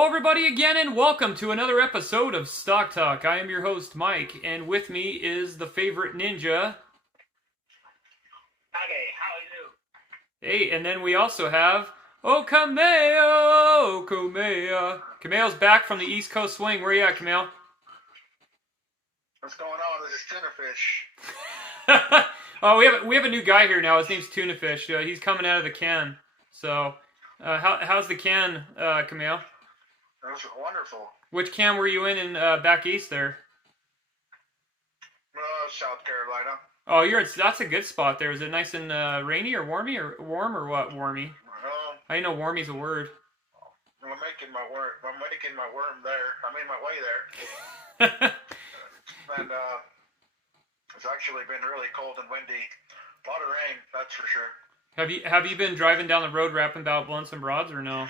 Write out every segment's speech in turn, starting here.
Hello, everybody, again, and welcome to another episode of Stock Talk. I am your host, Mike, and with me is the favorite ninja. Okay, how are you? Hey, and then we also have Kameo! Kameo! Kameo's back from the East Coast swing. Where you at, Kameo? What's going on? This is Tuna Fish. Oh, we have a new guy here now. His name's Tuna Fish. He's coming out of the can. So, how's the can, Kameo? It was wonderful. Which can were you in back east there? South Carolina. Oh, that's a good spot there. Is it nice and rainy or warmy or warm or what? Warmy. I know warmy's a word. I'm making my worm there. I mean my way there. And it's actually been really cold and windy. A lot of rain, that's for sure. Have you been driving down the road rapping about blunts and broads or no?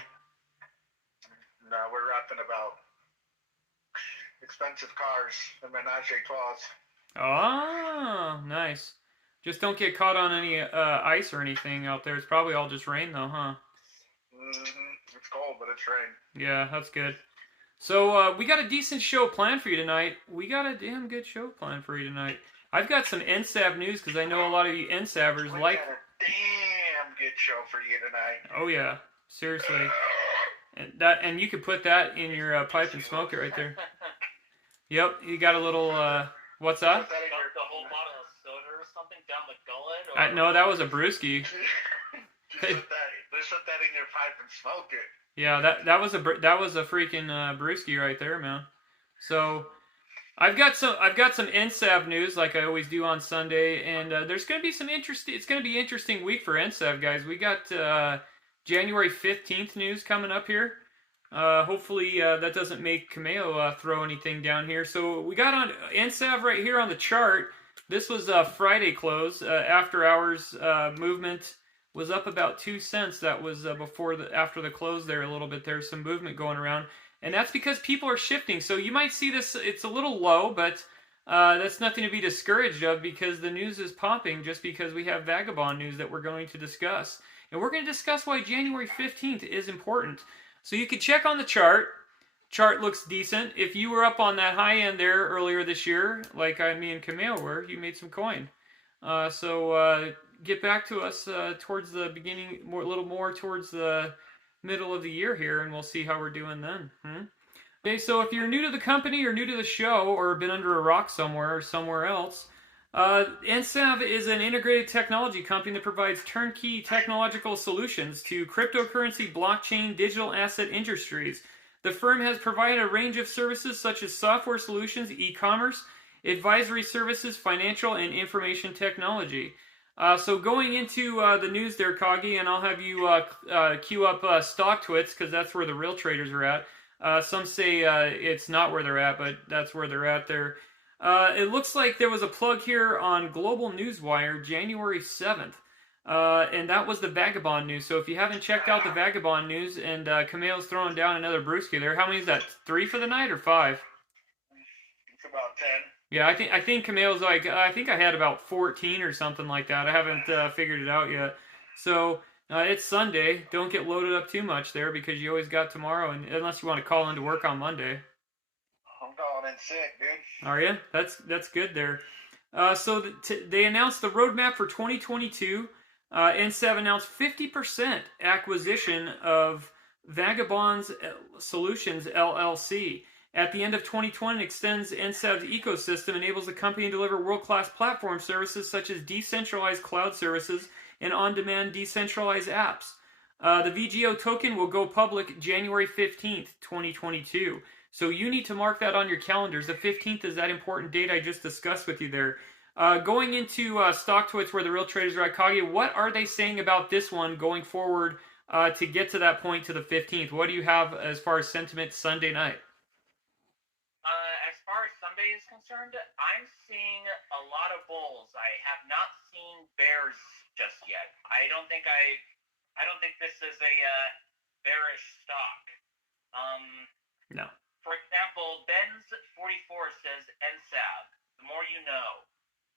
No, we're rapping about expensive cars and menage a trois. Oh, nice. Just don't get caught on any ice or anything out there. It's probably all just rain though, huh? It's cold, but it's rain. Yeah, that's good. So we got a decent show planned for you tonight. We got a damn good show planned for you tonight. I've got some NSAV news because I know a lot of you NSAVers like... We got a damn good show for you tonight. Oh yeah, seriously. And you could put that in your pipe and smoke it right there. Yep, you got a little... what's that? The whole bottle of soda or something down the gullet? No, that was a brewski. Just put that in your pipe and smoke it. Yeah, that was a freaking brewski right there, man. So I've got some NSAV news like I always do on Sunday, and there's going to be some interesting. It's going to be an interesting week for NSAV guys. We got January 15th news coming up here. Hopefully that doesn't make Kameo throw anything down here. So we got on NSAV right here on the chart. This was Friday close. After hours movement was up about 2 cents. That was after the close there a little bit. There's some movement going around. And that's because people are shifting. So you might see this, it's a little low, but that's nothing to be discouraged of because the news is popping just because we have vagabond news that we're going to discuss. And we're going to discuss why January 15th is important. So you could check on the chart. Chart looks decent. If you were up on that high end there earlier this year, like me and Kameo were, you made some coin. So get back to us towards the beginning, a little more towards the middle of the year here, and we'll see how we're doing then. Okay, so if you're new to the company or new to the show or been under a rock somewhere or somewhere else, NSAV is an integrated technology company that provides turnkey technological solutions to cryptocurrency, blockchain, digital asset industries. The firm has provided a range of services such as software solutions, e-commerce, advisory services, financial, and information technology. So going into the news there, Kagi, and I'll have you queue up stock twits because that's where the real traders are at. Some say it's not where they're at, but that's where they're at there. It looks like there was a plug here on Global Newswire, January 7th. And that was the Vagabond news. So if you haven't checked out the Vagabond news, and Kameo's throwing down another brewski there, how many is that? 3 for the night or 5? It's about 10. Yeah, I think Kameo's like, I think I had about 14 or something like that. I haven't figured it out yet. So it's Sunday. Don't get loaded up too much there because you always got tomorrow, and unless you want to call into work on Monday. I'm calling in sick, dude. Are you? That's good there. So they announced the roadmap for 2022. NSAV announced 50% acquisition of Vagabonds Solutions LLC. At the end of 2020, extends NSAV's ecosystem, enables the company to deliver world-class platform services such as decentralized cloud services and on-demand decentralized apps. The VGO token will go public January 15th, 2022. So you need to mark that on your calendars. The 15th is that important date I just discussed with you there. Going into stock twits where the real traders are at, Kagi, what are they saying about this one going forward to get to that point to the 15th? What do you have as far as sentiment Sunday night? As far as Sunday is concerned, I'm seeing a lot of bulls. I have not seen bears just yet. I don't think this is a bearish stock. No. For example, Benz44 says NSAV. The more you know.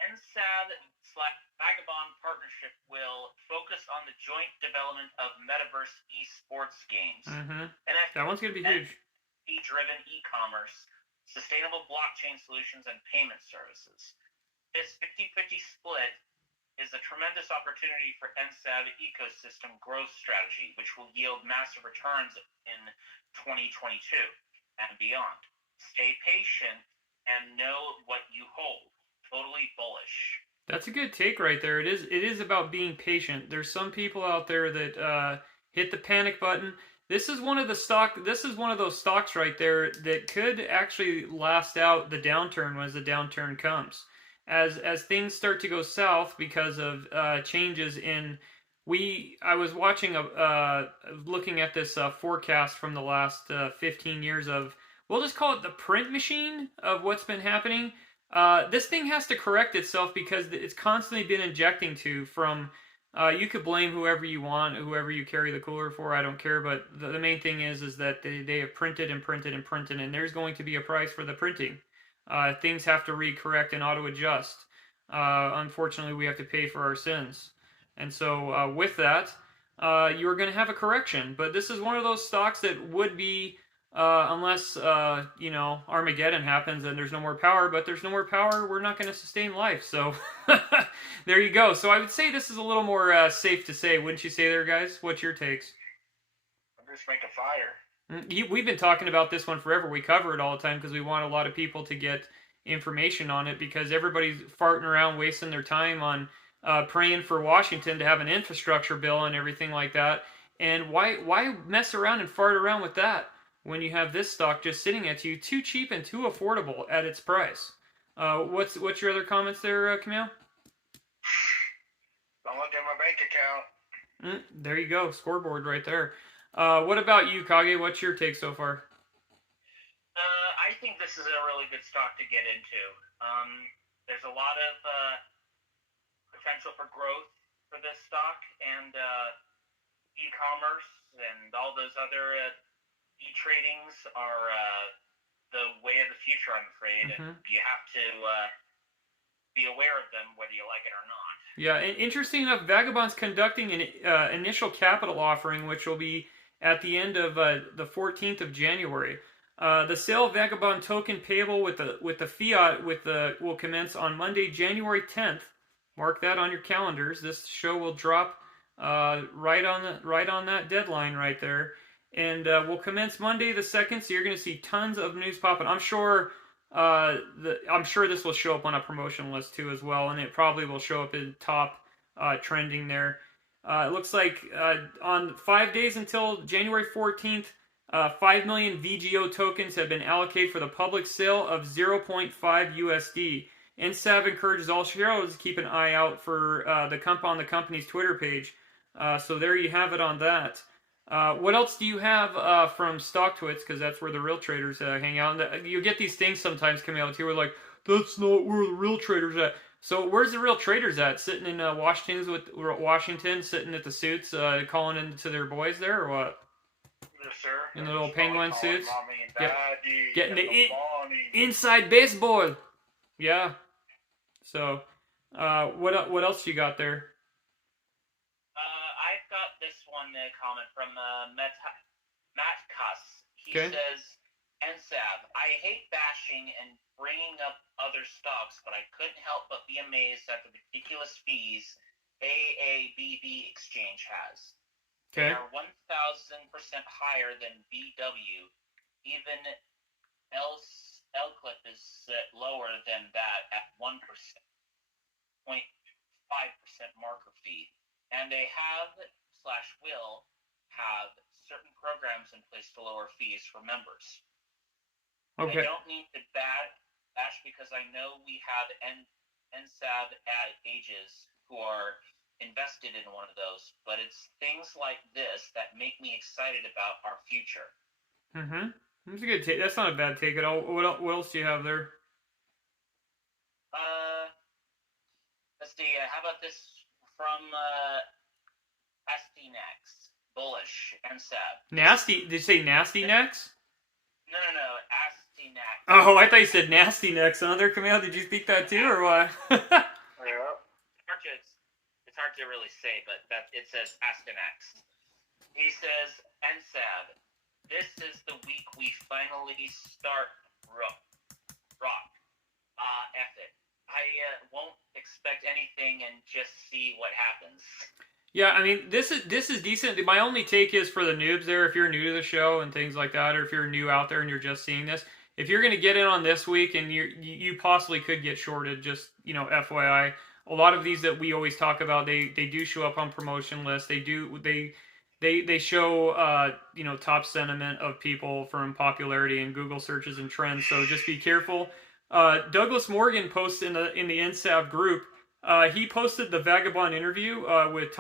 NSAV/Vagabond partnership will focus on the joint development of metaverse esports games. That one's going to be huge. fee-driven e-commerce, sustainable blockchain solutions, and payment services. This 50-50 split is a tremendous opportunity for NSAV ecosystem growth strategy, which will yield massive returns in 2022 and beyond. Stay patient and know what you hold. Totally bullish. That's a good take right there. It is about being patient. There's some people out there that hit the panic button. This is one of those stocks right there that could actually last out the downturn as the downturn comes. As things start to go south because of changes in I was watching looking at this forecast from the last 15 years of, we'll just call it the print machine of what's been happening. This thing has to correct itself because it's constantly been injecting from. You could blame whoever you want, whoever you carry the cooler for. I don't care. But the main thing is that they have printed and printed and printed, and there's going to be a price for the printing. Things have to recorrect and auto adjust. Unfortunately, we have to pay for our sins, and so with that, you're going to have a correction. But this is one of those stocks that would be. Unless Armageddon happens and there's no more power, but there's no more power, we're not going to sustain life. So there you go. So I would say this is a little more safe to say, wouldn't you say there, guys? What's your takes? I'm just making fire. We've been talking about this one forever. We cover it all the time because we want a lot of people to get information on it, because everybody's farting around wasting their time on praying for Washington to have an infrastructure bill and everything like that. And why mess around and fart around with that when you have this stock just sitting at you, too cheap and too affordable at its price? What's your other comments there, Camille? Don't look at my bank account. There you go, scoreboard right there. What about you, Kage? What's your take so far? I think this is a really good stock to get into. There's a lot of potential for growth for this stock, and e-commerce and all those other e-tradings are the way of the future, I'm afraid. And you have to be aware of them, whether you like it or not. Yeah, and interesting enough, Vagabond's conducting an initial capital offering, which will be at the end of the 14th of January. The sale of Vagabond token payable with the fiat will commence on Monday, January 10th. Mark that on your calendars. This show will drop right on that deadline right there. And we'll commence Monday the 2nd, so you're going to see tons of news popping. I'm sure this will show up on a promotion list too as well, and it probably will show up in top trending there. It looks like on 5 days until January 14th, 5 million VGO tokens have been allocated for the public sale of 0.5 USD. NSAV encourages all shareholders to keep an eye out for on the company's Twitter page. So there you have it on that. What else do you have from StockTwits? Because that's where the real traders hang out. And you get these things sometimes coming out too. We're like, that's not where the real traders at. So where's the real traders at? Sitting in Washington, sitting at the suits, calling into their boys there, or what? Yes, sir. In the little penguin suits, Daddy, getting the inside baseball. Yeah. So, what else you got there? I've got this one comment from Matt Cuss. He Okay. says, NSAV, I hate bashing and bringing up other stocks, but I couldn't help but be amazed at the ridiculous fees AABB Exchange has. Okay. They are 1,000% higher than BW. Even LClip is lower than that at 1%, 0.5% marker fee. And they will have certain programs in place to lower fees for members. Okay. I don't need to bash because I know we have NSAV ages who are invested in one of those, but it's things like this that make me excited about our future. That's a good take. That's not a bad take at all. What else do you have there? Let's see. How about this from STNex? Bullish NSAV. Nasty? Did you say Nasty Necks? No. STNex. Oh, I thought you said Nasty Necks. Another command. Did you think that too, or what? Yeah. It's hard to really say, but it says STNex. He says, NSAV, this is the week we finally start rock. F it. I won't expect anything and just see what happens. Yeah, I mean, this is decent. My only take is for the noobs there, if you're new to the show and things like that, or if you're new out there and you're just seeing this, if you're going to get in on this week and you possibly could get shorted, just FYI. A lot of these that we always talk about, they do show up on promotion lists. They show top sentiment of people from popularity and Google searches and trends. So just be careful. Douglas Morgan posts in the NSAV group. He posted the Vagabond interview with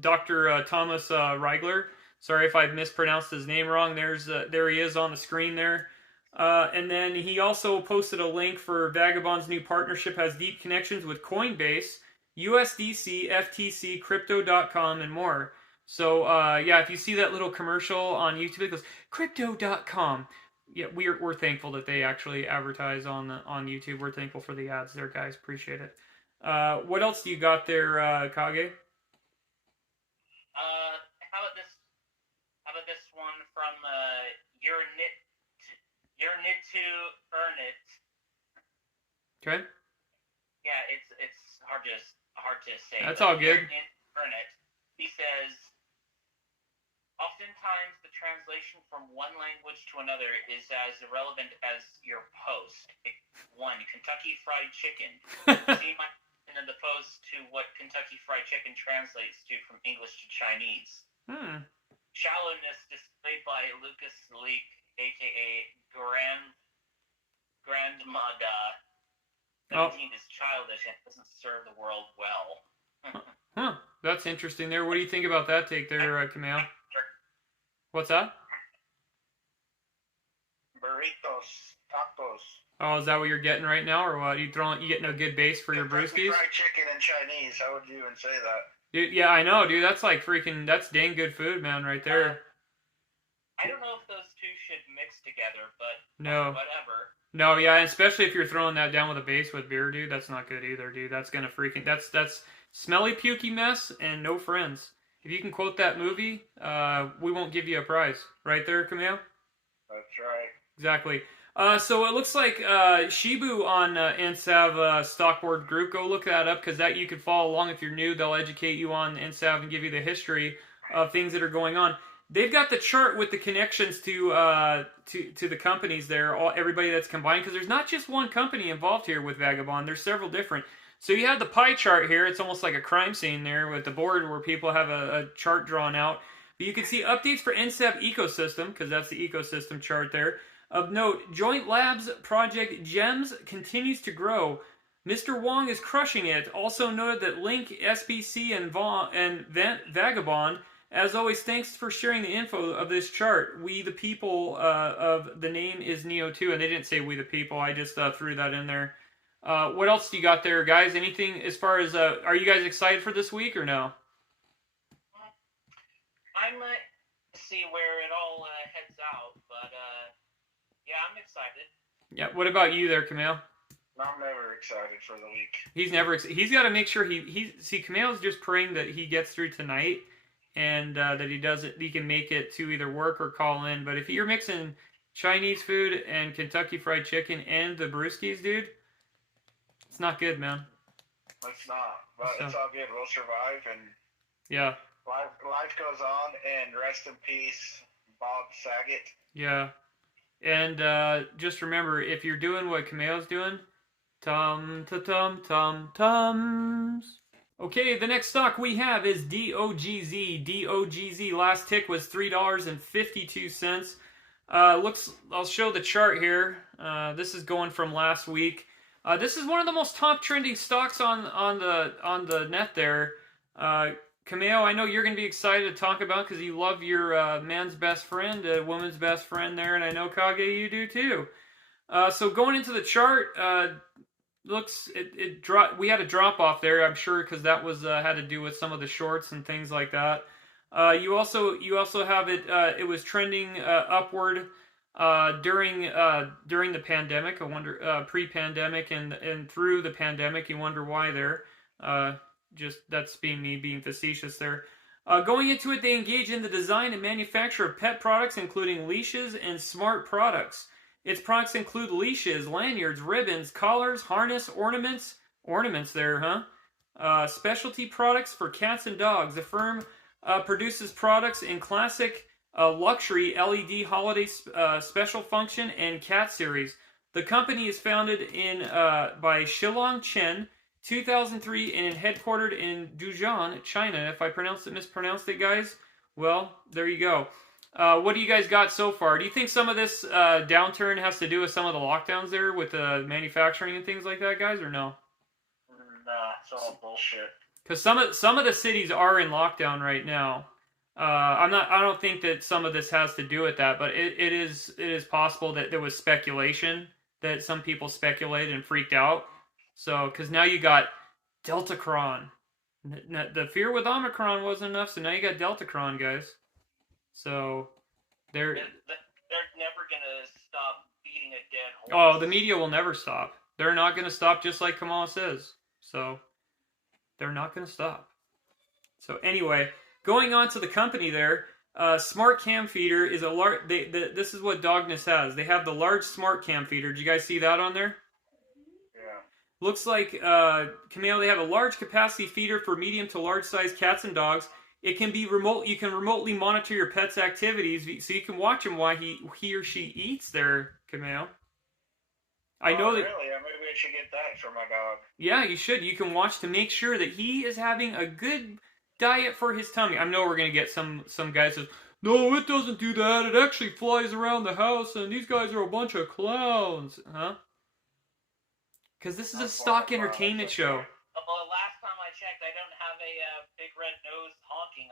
Dr. Thomas Reigler. Sorry if I mispronounced his name wrong. There he is on the screen there. And then he also posted a link for Vagabond's new partnership has deep connections with Coinbase, USDC, FTC, Crypto.com, and more. So if you see that little commercial on YouTube, it goes Crypto.com. Yeah, we're thankful that they actually advertise on YouTube. We're thankful for the ads there, guys. Appreciate it. What else do you got there, Kage? How about this one from Your Knit to Earn It. Okay. Yeah, it's hard to say. That's all good. Earn It. He says, oftentimes the translation from one language to another is as irrelevant as your post. One, Kentucky Fried Chicken. See my in the post to what Kentucky Fried Chicken translates to from English to Chinese. Shallowness displayed by Lucas Leak, aka Grandmada. 17 is childish and doesn't serve the world well. Huh. That's interesting there. What do you think about that take there, Kamau? What's that? Burritos, tacos. Oh, is that what you're getting right now, or what? You getting a good base for your brewskis? Fried chicken in Chinese. How would you even say that? Dude, yeah, I know, dude. That's like that's dang good food, man, right there. I don't know if those two should mix together, but no, whatever. No, yeah, especially if you're throwing that down with a base with beer, dude. That's not good either, dude. That's gonna that's smelly, pukey mess and no friends. If you can quote that movie, we won't give you a prize, right there, Kamau? That's right. Exactly. So it looks like Shibu on NSAV Stockboard Group. Go look that up because that you can follow along if you're new. They'll educate you on NSAV and give you the history of things that are going on. They've got the chart with the connections to the companies there. Everybody that's combined because there's not just one company involved here with Vagabond. There's several different. So you have the pie chart here. It's almost like a crime scene there with the board where people have a chart drawn out. But you can see updates for NSAV ecosystem because that's the ecosystem chart there. Of note, Joint Labs project GEMS continues to grow. Mr. Wong is crushing it. Also noted that Link, SBC, and Vagabond. As always, thanks for sharing the info of this chart. We the people of the name is Neo2, and they didn't say we the people. I just threw that in there. What else do you got there, guys? Anything as far as are you guys excited for this week or no? I'm see where it all heads out, but yeah, I'm excited. Yeah. What about you there, Kamau? I'm never excited for the week. He's never. He's got to make sure he Kamau's just praying that he gets through tonight. And that he can make it to either work or call in. But if you're mixing Chinese food and Kentucky Fried Chicken and the brewskis, dude, it's not good, man. It's not, but it's all good. We'll survive, and yeah, life goes on. And rest in peace, Bob Saget. Yeah, and just remember, if you're doing what Kamau's doing, tums. Okay, the next stock we have is DOGZ. DOGZ last tick was $3.52. I'll show the chart here. This is going from last week. This is one of the most top trending stocks on the net there. Kamau, I know you're going to be excited to talk about because you love your man's best friend, woman's best friend there, and I know Kage you do too. So going into the chart. We had a drop off there, I'm sure, because that was had to do with some of the shorts and things like that. You also have it. It was trending upward during the pandemic. I wonder pre-pandemic and through the pandemic. You wonder why there. Just that's me being facetious there. Going into it, they engage in the design and manufacture of pet products, including leashes and smart products. Its products include leashes, lanyards, ribbons, collars, harness, ornaments there, huh? Specialty products for cats and dogs. The firm produces products in classic, luxury, LED holiday special function and cat series. The company is founded by Shilong Chen, 2003, and headquartered in Duzhan, China. If I mispronounced it, guys, well, there you go. What do you guys got so far? Do you think some of this downturn has to do with some of the lockdowns there with the manufacturing and things like that, guys, or no? Nah, it's all bullshit. Because some of the cities are in lockdown right now. I don't think that some of this has to do with that, but it is possible that there was speculation that some people speculated and freaked out. So, because now you got Deltacron. The fear with Omicron wasn't enough, so now you got Deltacron, guys. So, They're never gonna stop beating a dead horse. Oh, the media will never stop. They're not going to stop, just like Kamala says. So, they're not going to stop. So, anyway, going on to the company there, Smart Cam Feeder is a large. This is what DOGZ has. They have the large Smart Cam Feeder. Did you guys see that on there? Yeah. Looks like, Camille, they have a large capacity feeder for medium to large size cats and dogs. It can be remote. You can remotely monitor your pet's activities, so you can watch him while he or she eats there, Camille. I know that. Really? Maybe I should get that for my dog. Yeah, you should. You can watch to make sure that he is having a good diet for his tummy. I know we're gonna get some guys that says, no, it doesn't do that. It actually flies around the house, and these guys are a bunch of clowns, huh? Because this is a stock entertainment show. Well, last time I checked, I don't have a big red nose honking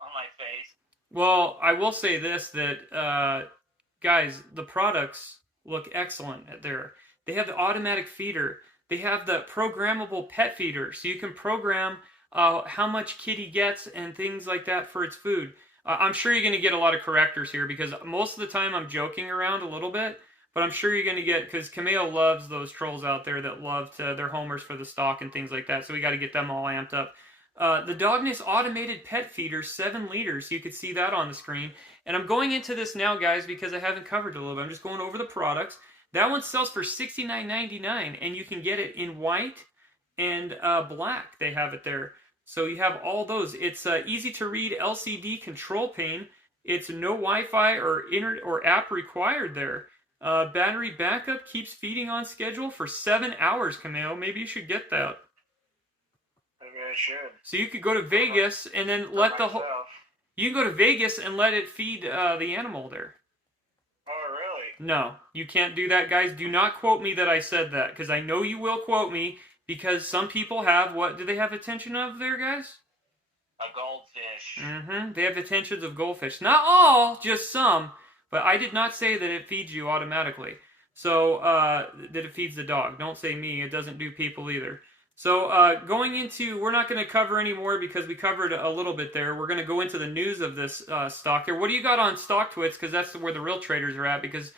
on my face. Well, I will say this, that, guys, the products look excellent there. They have the automatic feeder. They have the programmable pet feeder, so you can program how much kitty gets and things like that for its food. I'm sure you're going to get a lot of correctors here, because most of the time I'm joking around a little bit, but I'm sure you're going to get, because Camille loves those trolls out there that love their homers for the stock and things like that, so we got to get them all amped up. The DOGZ automated pet feeder, 7 liters. You could see that on the screen. And I'm going into this now, guys, because I haven't covered it a little bit. I'm just going over the products. That one sells for $69.99, and you can get it in white and black. They have it there. So you have all those. It's easy to read LCD control pane. It's no Wi-Fi or internet or app required there. Battery backup keeps feeding on schedule for 7 hours, Camille. Maybe you should get that. Maybe I should. So you could go to Vegas and then let the whole. You can go to Vegas and let it feed the animal there. Oh, really? No, you can't do that, guys. Do not quote me that I said that, because I know you will quote me, because some people have, what do they have attention of there, guys? A goldfish. Mm-hmm. They have attentions of goldfish. Not all, just some. But I did not say that it feeds you automatically. So, that it feeds the dog. Don't say me. It doesn't do people either. So, going into, we're not going to cover any more because we covered a little bit there. We're going to go into the news of this stock here. What do you got on StockTwits? Because that's where the real traders are at. Because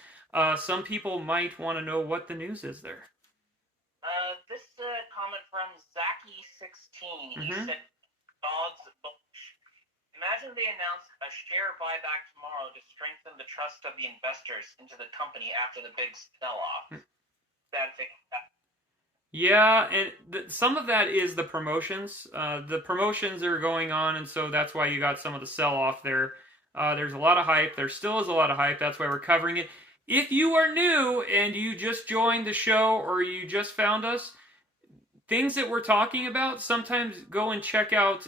some people might want to know what the news is there. This comment from Zaki16. Mm-hmm. He said, DOGZ bullish. Imagine they announce a share buyback tomorrow to strengthen the trust of the investors into the company after the big sell-off. Bad thing. Yeah, and some of that is the promotions. The promotions are going on, and so that's why you got some of the sell-off there. There's a lot of hype. There still is a lot of hype. That's why we're covering it. If you are new and you just joined the show or you just found us, things that we're talking about, sometimes go and check out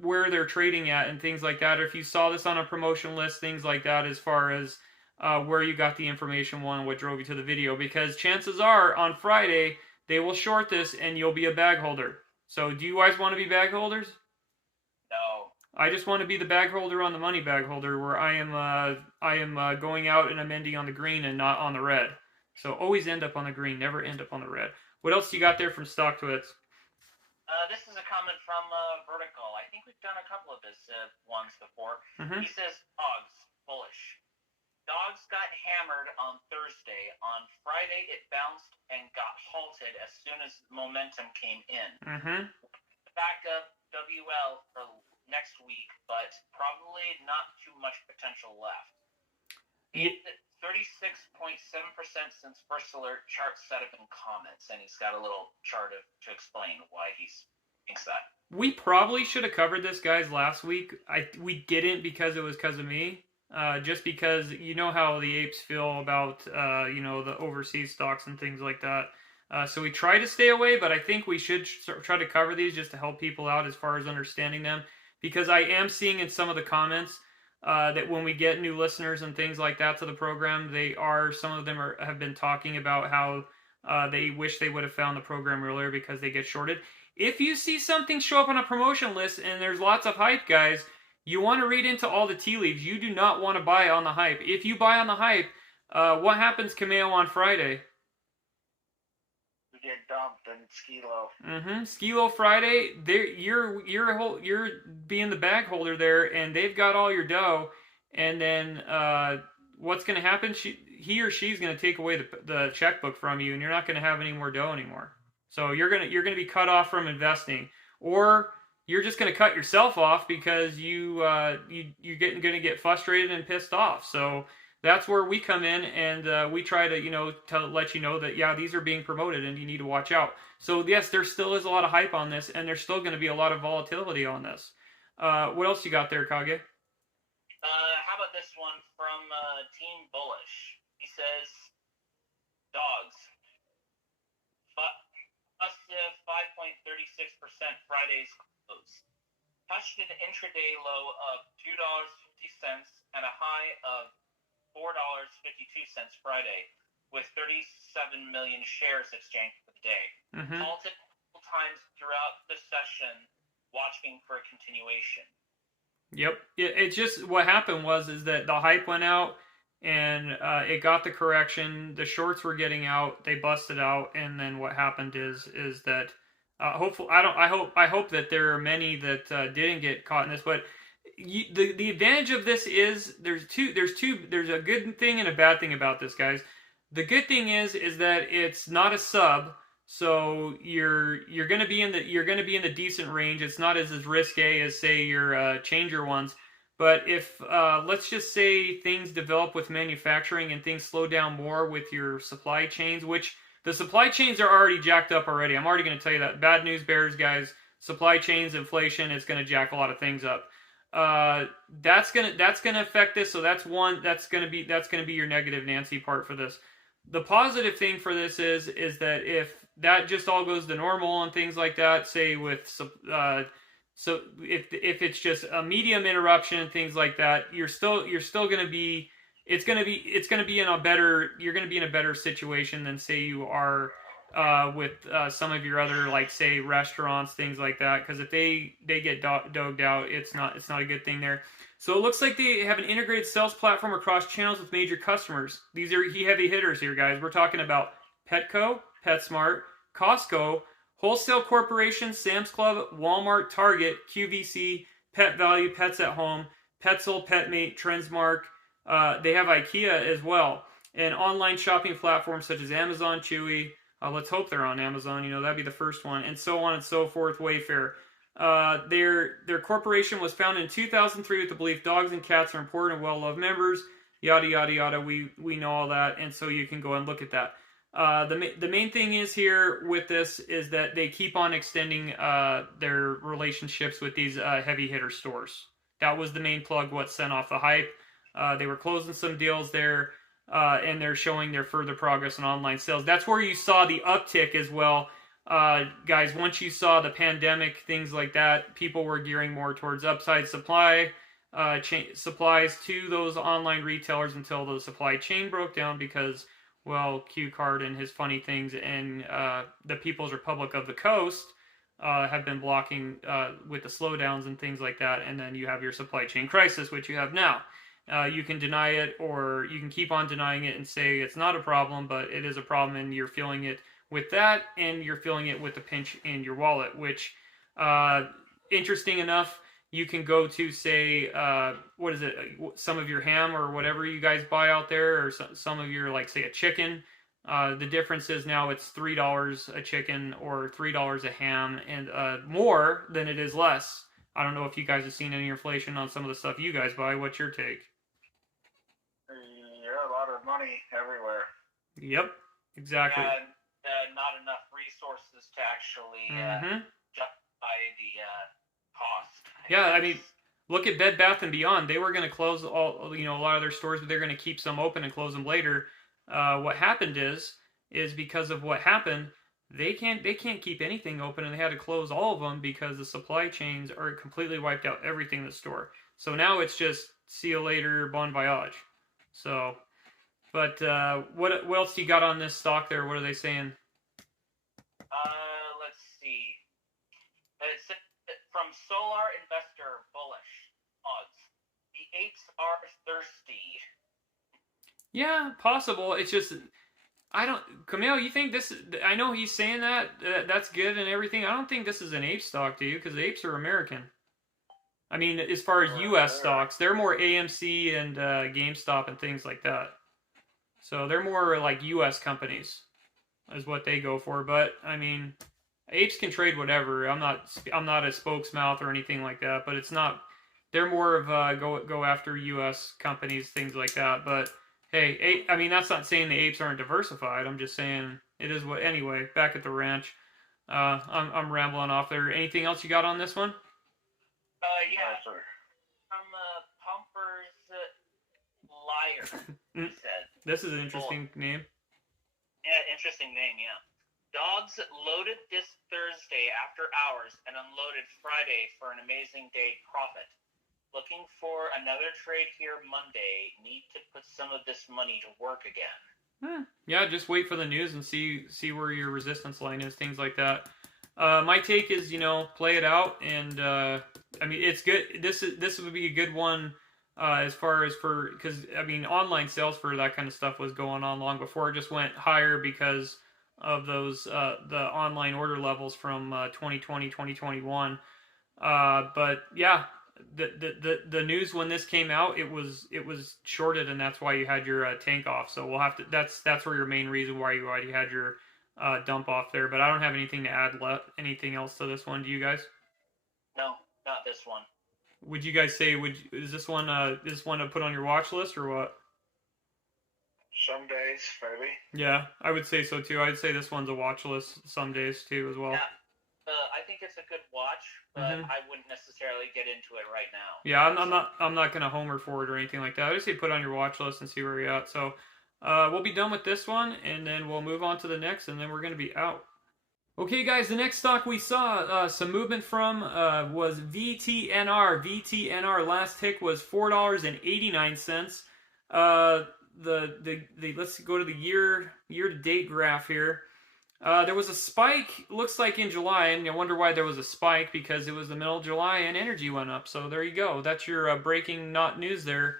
where they're trading at and things like that. Or if you saw this on a promotion list, things like that, as far as where you got the information, one, what drove you to the video. Because chances are, on Friday, they will short this and you'll be a bag holder. So do you guys want to be bag holders? No. I just want to be the bag holder on the money bag holder, where I am going out and I'm ending on the green and not on the red. So always end up on the green, never end up on the red. What else you got there from StockTwits? This is a comment from Vertical. I think we've done a couple of this ones before. Mm-hmm. He says, DOGZ bullish. DOGZ got hammered on Thursday. On Friday, it bounced and got halted as soon as momentum came in. Mm-hmm. Back up WL for next week, but probably not too much potential left. 36.7% since first alert, chart set up in comments, and he's got a little chart to explain why he thinks that. We probably should have covered this, guys, last week. We didn't because it was because of me. Just because you know how the apes feel about the overseas stocks and things like that. So we try to stay away, but I think we should try to cover these just to help people out as far as understanding them. Because I am seeing in some of the comments that when we get new listeners and things like that to the program, some of them have been talking about how they wish they would have found the program earlier because they get shorted. If you see something show up on a promotion list and there's lots of hype, guys, you want to read into all the tea leaves. You do not want to buy on the hype. If you buy on the hype, what happens, Cameo, on Friday? You get dumped in Skilo. Skilo Friday, you're being the bag holder there, and they've got all your dough. And then what's going to happen? He or she's going to take away the checkbook from you, and you're not going to have any more dough anymore. So you're gonna be cut off from investing, or you're just gonna cut yourself off because you're gonna get frustrated and pissed off. So that's where we come in, and we try to to let you know that these are being promoted and you need to watch out. So yes, there still is a lot of hype on this, and there's still going to be a lot of volatility on this. What else you got there, Kage? How about this one from Team Bullish? He says, DOGZ. Positive 5.36% Friday's close. Touched an intraday low of $2.50 and a high of $4.52 Friday, with 37 million shares exchanged for the day. Halted multiple times throughout the session, watching for a continuation. Yep. It's just what happened is that the hype went out, and it got the correction. The shorts were getting out. They busted out, and then what happened is that hopefully I hope that there are many that didn't get caught in this. But the advantage of this is there's a good thing and a bad thing about this, guys. The good thing is that it's not a sub, so you're gonna be in the decent range. It's not as risque as say your changer ones. But if, let's just say things develop with manufacturing and things slow down more with your supply chains, which the supply chains are already jacked up already. I'm already going to tell you that. Bad news bears, guys. Supply chains, inflation is going to jack a lot of things up. That's gonna affect this. So that's going to be your negative Nancy part for this. The positive thing for this is that if that just all goes to normal and things like that, say with so if it's just a medium interruption and things like that, you're still going to be you're going to be in a better situation than say you are with some of your other, like say restaurants, things like that, because if they get dogged out, it's not a good thing there. So it looks like they have an integrated sales platform across channels with major customers. These are heavy hitters here, guys. We're talking about Petco, PetSmart, Costco, Wholesale Corporation, Sam's Club, Walmart, Target, QVC, Pet Value, Pets at Home, Petzl, PetMate, Trendsmark. They have IKEA as well. And online shopping platforms such as Amazon, Chewy. Let's hope they're on Amazon. That'd be the first one. And so on and so forth, Wayfair. Their corporation was founded in 2003 with the belief dogs and cats are important and well-loved members. Yada, yada, yada. We know all that. And so you can go and look at that. The main thing is here with this is that they keep on extending their relationships with these heavy hitter stores. That was the main plug, what sent off the hype. They were closing some deals there, and they're showing their further progress in online sales. That's where you saw the uptick as well. Guys, once you saw the pandemic, things like that, people were gearing more towards upside supplies to those online retailers until the supply chain broke down because, well, Q Card and his funny things and the People's Republic of the Coast have been blocking with the slowdowns and things like that, and then you have your supply chain crisis, which you have now. You can deny it, or you can keep on denying it and say it's not a problem, but it is a problem, and you're feeling it with that, and you're feeling it with the pinch in your wallet, which, interesting enough, you can go to, say, what is it, some of your ham or whatever you guys buy out there, or some of your, like, say, a chicken. The difference is now it's $3 a chicken or $3 a ham, and more than it is less. I don't know if you guys have seen any inflation on some of the stuff you guys buy. What's your take? Yeah, a lot of money everywhere. Yep, exactly. And not enough resources to actually justify the cost. Yeah, I mean, look at Bed Bath and Beyond. They were going to close all, a lot of their stores, but they're going to keep some open and close them later. What happened is because of what happened, they can't keep anything open, and they had to close all of them because the supply chains are completely wiped out everything in the store. So now it's just see you later, bon voyage. So, but what else you got on this stock there? What are they saying? Let's see. It's from Solar Investor Bullish odds. The apes are thirsty. Yeah, possible. It's just I don't, Camille. You think this? I know he's saying that that's good and everything. I don't think this is an ape stock, do you? Because the apes are American. I mean, as far as U.S. stocks, they're more AMC and GameStop and things like that. So they're more like U.S. companies, is what they go for. But I mean, apes can trade whatever. I'm not a spokesmouth or anything like that. But it's not. They're more of go after U.S. companies, things like that. But hey, I mean, that's not saying the apes aren't diversified. I'm just saying it is what. Anyway, back at the ranch, I'm rambling off there. Anything else you got on this one? Yeah. From Pumper's Liar, he said. This is an interesting name. Yeah, interesting name, yeah. DOGZ loaded this Thursday after hours and unloaded Friday for an amazing day profit. Looking for another trade here Monday. Need to put some of this money to work again. Yeah, just wait for the news and see where your resistance line is, things like that. My take is, play it out, and I mean, it's good. This would be a good one as far as because I mean, online sales for that kind of stuff was going on long before. It just went higher because of those the online order levels from 2020, 2021. But yeah, the news when this came out, it was shorted, and that's why you had your tank off. So we'll have to. That's where your main reason why you already had your dump off there. But I don't have anything to add anything else to this one. Do you guys? No, not this one. Would you guys say is this one to put on your watch list or what? Some days, maybe. Yeah, I would say so too. I'd say this one's a watch list some days too as well. Yeah. I think it's a good watch, but I wouldn't necessarily get into it right now. Yeah, I'm not gonna homer for it or anything like that. I just say put on your watch list and see where you're at. So we'll be done with this one, and then we'll move on to the next, and then we're gonna be out. Okay, guys, the next stock we saw some movement from was VTNR. VTNR last tick was $4.89. Let's go to the year to date graph here. There was a spike, looks like in July, and I wonder why there was a spike, because it was the middle of July and energy went up. So there you go. That's your breaking not news there,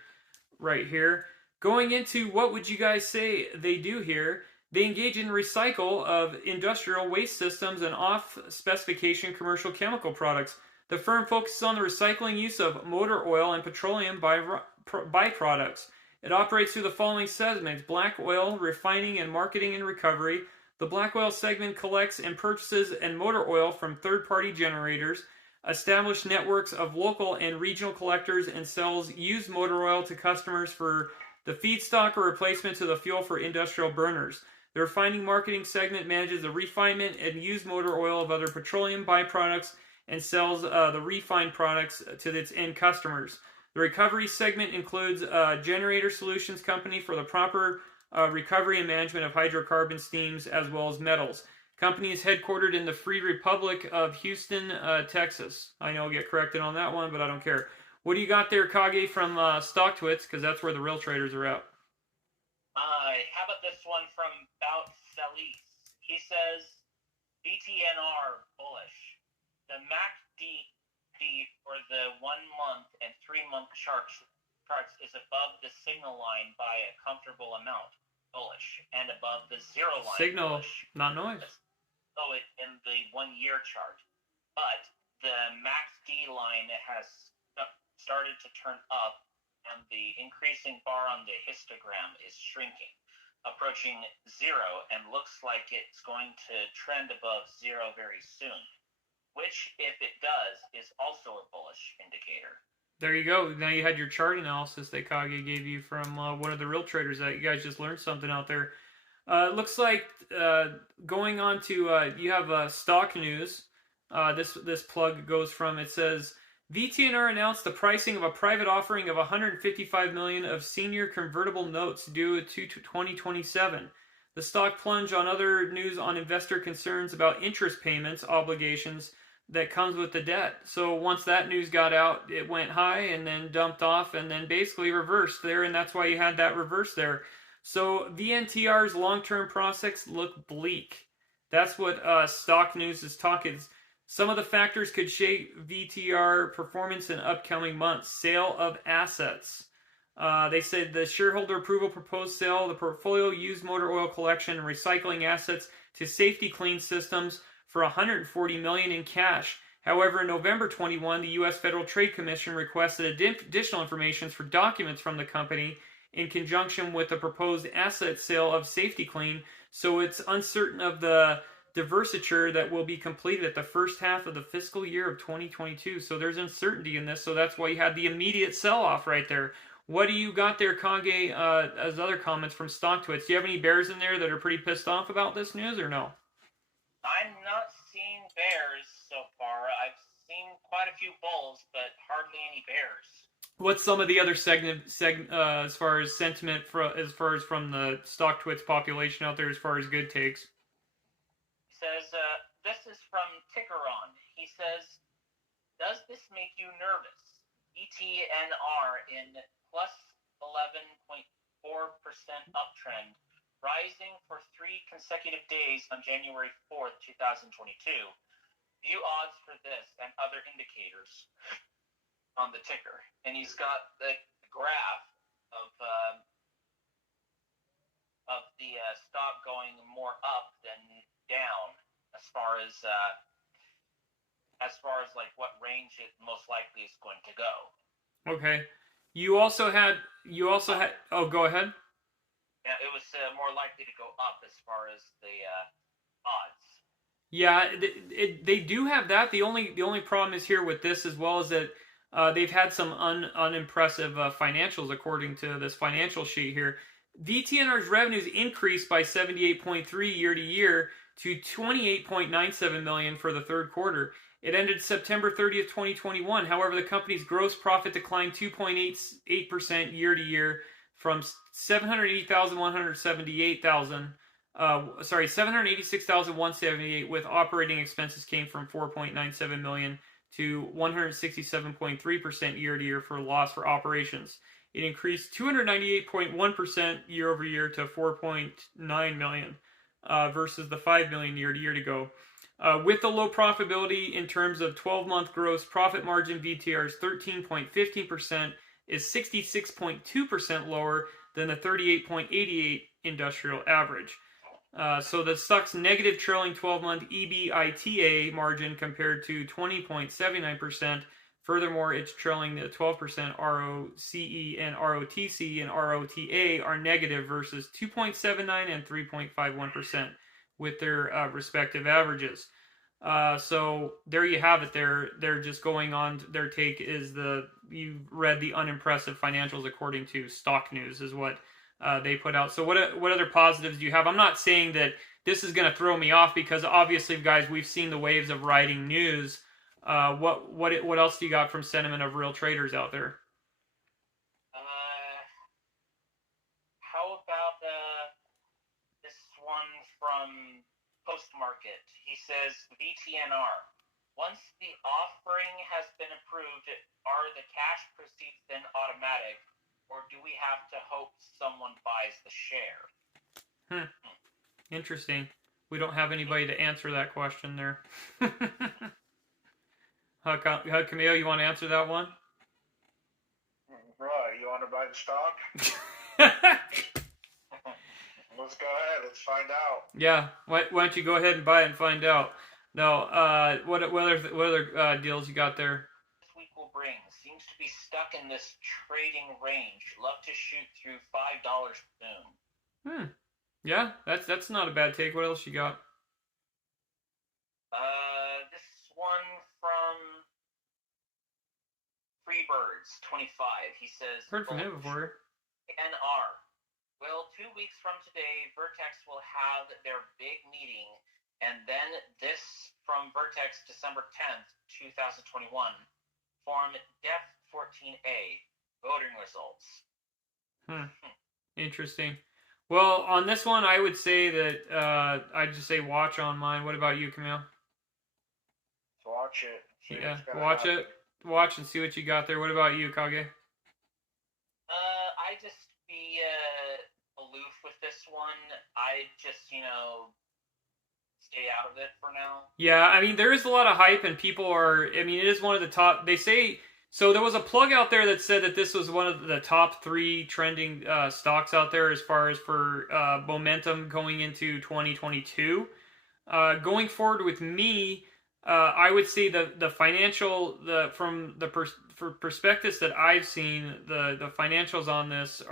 right here. Going into what would you guys say they do here? They engage in recycle of industrial waste systems and off-specification commercial chemical products. The firm focuses on the recycling use of motor oil and petroleum byproducts. It operates through the following segments: black oil, refining and marketing and recovery. The black oil segment collects and purchases and motor oil from third-party generators, established networks of local and regional collectors, and sells used motor oil to customers for the feedstock or replacement to the fuel for industrial burners. The refining marketing segment manages the refinement and used motor oil of other petroleum byproducts and sells the refined products to its end customers. The recovery segment includes a generator solutions company for the proper recovery and management of hydrocarbon steams as well as metals. Company is headquartered in the Free Republic of Houston, Texas. I know I'll get corrected on that one, but I don't care. What do you got there, Kage, from StockTwits? Because that's where the real traders are at. How about this one from Bout Salis? He says, VTNR bullish. The MACD for the 1 month and 3 month charts is above the signal line by a comfortable amount, bullish, and above the zero line, signal, bullish. Not noise. So in the 1 year chart. But the MACD line has started to turn up, and the increasing bar on the histogram is shrinking, approaching zero, and looks like it's going to trend above zero very soon. which, if it does, is also a bullish indicator. There you go. Now you had your chart analysis that Kage gave you from one of the real traders. That you guys just learned something out there. It looks like going on to you have stock news. This plug goes from, it says VTNR announced the pricing of a private offering of 155 million of senior convertible notes due to 2027. The stock plunged on other news on investor concerns about interest payments obligations that comes with the debt. So once that news got out, it went high and then dumped off and then basically reversed there, and that's why you had that reverse there. So VNTR's long-term prospects look bleak. That's what stock news is talking. Some of the factors could shape VTR performance in upcoming months. Sale of assets. They said the shareholder approval proposed sale of the portfolio used motor oil collection and recycling assets to Safety Clean Systems for $140 million in cash. However, in November 21, the U.S. Federal Trade Commission requested additional information for documents from the company in conjunction with the proposed asset sale of Safety Clean, so it's uncertain of the divestiture that will be completed at the first half of the fiscal year of 2022. So there's uncertainty in this, so that's why you had the immediate sell-off right there. What do you got there, Kage, as other comments from StockTwits? Do you have any bears in there that are pretty pissed off about this news, or no? I'm not seeing bears so far. I've seen quite a few bulls, but hardly any bears. What's some of the other as far as sentiment, as far as from the StockTwits population out there, as far as good takes? He says, this is from Tickeron. He says, does this make you nervous? VTNR in plus 11.4% uptrend, rising for 3 consecutive days on January 4th, 2022. View odds for this and other indicators on the ticker. And he's got the graph of the stock going more up than down as far as like what range it most likely is going to go. Okay. You also had. Oh, go ahead. Yeah, it was more likely to go up as far as the odds. Yeah, they do have that. The only problem is here with this, as well as that they've had some unimpressive financials according to this financial sheet here. VTNR's revenues increased by 78.3 year to year to 28.97 million for the third quarter. It ended September 30th, 2021. However, the company's gross profit declined 2.88% year to year from 786,178, with operating expenses came from 4.97 million to 167.3% year to year for loss for operations. It increased 298.1% year over year to 4.9 million versus the 5 million year to year to go. With the low profitability in terms of 12-month gross profit margin, VTR's 13.15% is 66.2% lower than the 38.88 industrial average. So the stock's negative trailing 12-month EBITDA margin compared to 20.79%. Furthermore, it's trailing the 12% ROCE and ROTC and ROTA are negative versus 2.79 and 3.51% with their respective averages. So there you have it. They're just going on. Their take is you read the unimpressive financials according to Stock News is what they put out. So what other positives do you have? I'm not saying that this is going to throw me off because obviously, guys, we've seen the waves of writing news. What else do you got from sentiment of real traders out there? How about this one from Postmarket? He says VTNR. Once the offering has been approved, are the cash proceeds then automatic, or do we have to hope someone buys the share? Interesting. We don't have anybody to answer that question there. Camille, you want to answer that one? Right, you want to buy the stock? Let's go ahead. Let's find out. Yeah, why don't you go ahead and buy it and find out? No, what other deals you got there? This week will bring seems to be stuck in this trading range. Love to shoot through $5 soon. Yeah, that's not a bad take. What else you got? This one Birds 25. He says, Heard from him before. NR. Well, 2 weeks from today, Vertex will have their big meeting, and then this from Vertex, December 10th, 2021, form Def 14A, voting results. Interesting. Well, on this one, I would say that I'd just say watch on mine. What about you, Camille? Watch it. See Yeah, what's gonna watch happen. it. Watch and see what you got there. What about you, Kage? I just be aloof with this one. I just, stay out of it for now. Yeah, I mean, there is a lot of hype, and people are. I mean, it is one of the top. They say so. There was a plug out there that said that this was one of the top 3 trending stocks out there as far as for momentum going into 2022. Going forward with me, I would say the financial from the prospectus that I've seen, the financials on this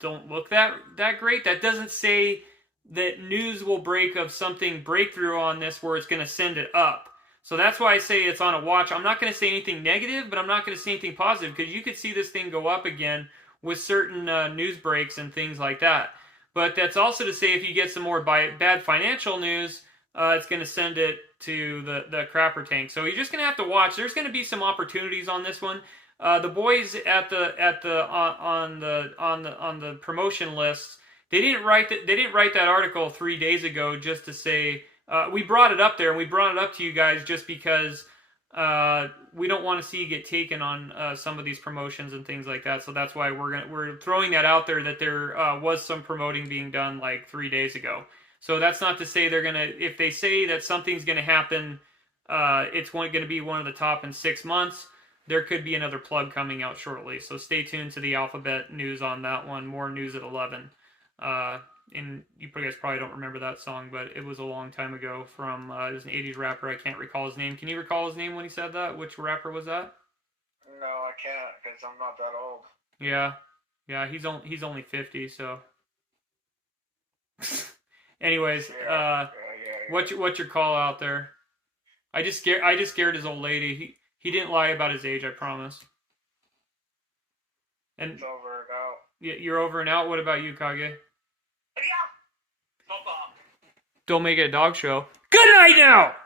don't look that great. That doesn't say that news will break of something breakthrough on this where it's going to send it up. So that's why I say it's on a watch. I'm not going to say anything negative, but I'm not going to say anything positive because you could see this thing go up again with certain news breaks and things like that. But that's also to say if you get some more bad financial news, it's going to send it to the crapper tank. So you're just going to have to watch. There's going to be some opportunities on this one. The boys on the promotion lists, they didn't write that article 3 days ago just to say we brought it up there, and we brought it up to you guys just because we don't want to see you get taken on some of these promotions and things like that. So that's why we're throwing that out there that there was some promoting being done like 3 days ago. So that's not to say if they say that something's gonna happen, it's gonna be one of the top in 6 months. There could be another plug coming out shortly. So stay tuned to the Alphabet news on that one. More news at 11. And you guys probably don't remember that song, but it was a long time ago from it was an 80s rapper. I can't recall his name. Can you recall his name when he said that? Which rapper was that? No, I can't because I'm not that old. Yeah, he's only 50. So, anyways, what's your call out there? I just scared his old lady. He didn't lie about his age. I promise. And it's over and out. You're over and out. What about you, Kage? Yeah. Fuck off. Don't make it a dog show. Good night now!